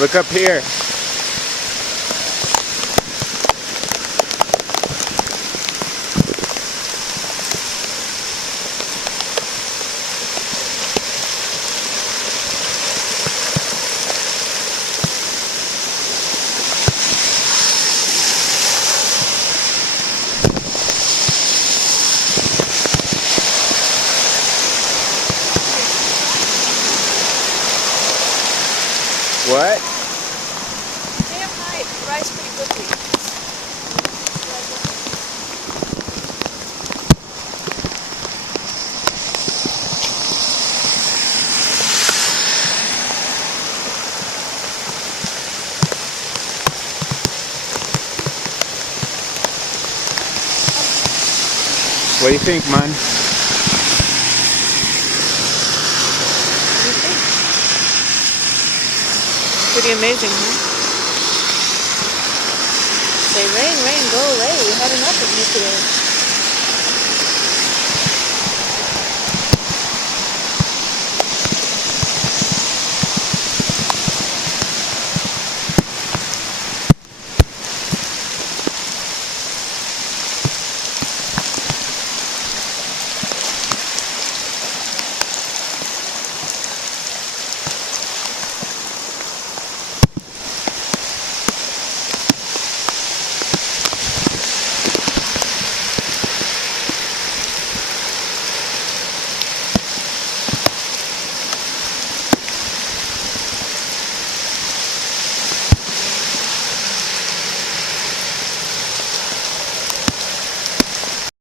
Look up here. What? Stay up high. It rise pretty quickly. What do you think, man? What do you think? Pretty amazing, huh? Say, rain, rain, go away. We had enough of you today.